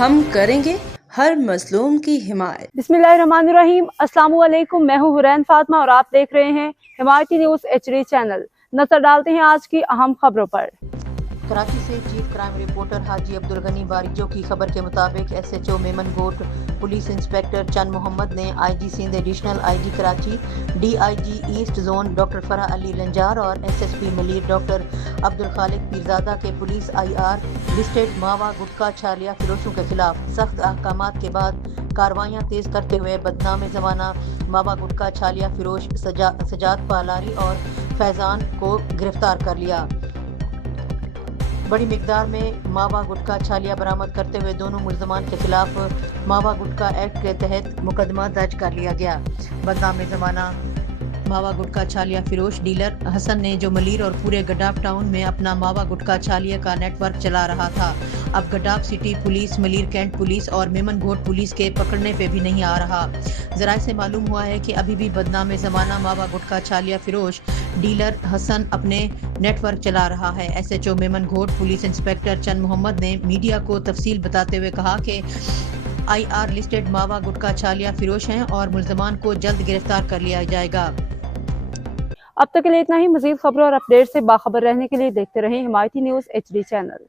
हम करेंगे हर मजलूम की हिमायत। बिस्मिल्लाहिर्रहमानिर्रहीम। अस्सलाम वालेकुम। मैं हूँ हुरैन फातिमा और आप देख रहे हैं हिमायती न्यूज़ HD चैनल। नजर डालते हैं आज की अहम खबरों पर। कराची से chief crime reporter Haji Abdul Ghani Barijo की खबर के मुताबिक SHO Memon Goth police inspector Chand Mohammad ने IG Sindh additional IG Karachi, DIG east zone doctor Farah Ali Lanjar और SSP मलीर डॉक्टर अब्दुल खालिक पीरजादा के पुलिस IR लिस्टेड मावा गुटखा छालिया फिरोशों के खिलाफ सख्त अहकामात के बाद कार्रवाइयाँ तेज करते हुए बदनाम ज़माना मावा गुटखा छालिया फिरोश सजाद पालारी और फैज़ान को गिरफ्तार कर लिया। बड़ी मिकदार में मावा गुटखा छालिया बरामद करते हुए दोनों मुल्ज़मान के खिलाफ मावा गुटखा एक्ट के तहत मुकदमा दर्ज कर लिया गया। बदनाम ज़माना मावा गुटखा छालिया फिरोश डीलर हसन ने जो मलीर और पूरे गड्डाफ टाउन में अपना मावा गुटखा छालिया का नेटवर्क चला रहा था, अब Gadap city police, Malir cantt police और मेमन घोट पुलिस के पकड़ने पे भी नहीं आ रहा। ज़राए से मालूम हुआ है कि अभी भी बदनाम ज़माना मावा गुटखा छालिया फिरोश डीलर हसन अपने नेटवर्क चला रहा है। SHO मेमन घोट पुलिस इंस्पेक्टर चंद मोहम्मद ने मीडिया को तफसील बताते हुए कहा कि IR लिस्टेड मावा गुटखा छालिया फिरोश हैं और मुल्ज़मान को जल्द गिरफ्तार कर लिया जाएगा। अब तक के लिए इतना ही। मजीद खबरों और अपडेट से बाखबर रहने के लिए देखते रहें हिमायती न्यूज़ HD चैनल।